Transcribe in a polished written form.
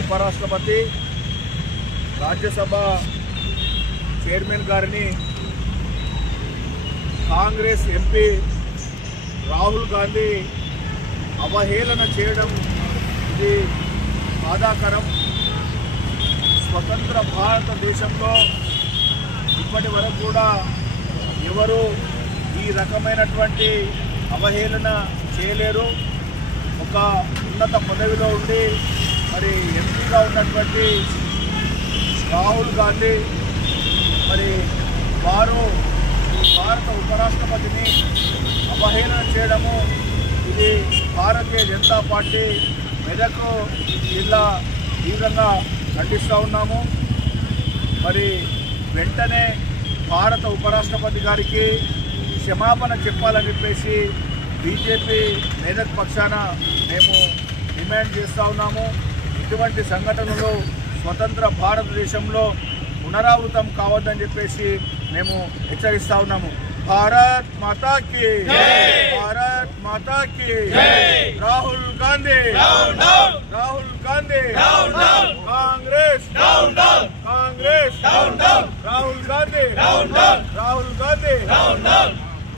ఉపరాష్ట్రపతి రాజ్యసభ చైర్మన్ గారిని కాంగ్రెస్ ఎంపీ రాహుల్ గాంధీ అవహేళన చేయడం ఇది బాధాకరం. స్వతంత్ర భారతదేశంలో ఇప్పటి వరకు కూడా ఎవరు ఈ రకమైనటువంటి అవహేళన చేయలేరు. ఒక ఉన్నత పదవిలో ఉండి మరి ఎంపీగా ఉన్నటువంటి రాహుల్ గాంధీ మరి వారు భారత ఉపరాష్ట్రపతిని అవహేళన చేయడము ఇది భారతీయ జనతా పార్టీ మెదక్ జిల్లా తీవ్రంగా ఖండిస్తూ ఉన్నాము. మరి వెంటనే భారత ఉపరాష్ట్రపతి గారికి క్షమాపణ చెప్పాలని చెప్పేసి బీజేపీ మెదక్ పక్షాన మేము డిమాండ్ చేస్తూ ఉన్నాము. ఇటువంటి సంఘటనలు స్వతంత్ర భారతదేశంలో పునరావృతం కావద్దని చెప్పేసి మేము హెచ్చరిస్తూ ఉన్నాము. భారత్ మాతా కీ భారత్ మాతా కీ రాహుల్ గాంధీ రాహుల్ గాంధీ కాంగ్రెస్ కాంగ్రెస్ రాహుల్ గాంధీ రాహుల్ గాంధీ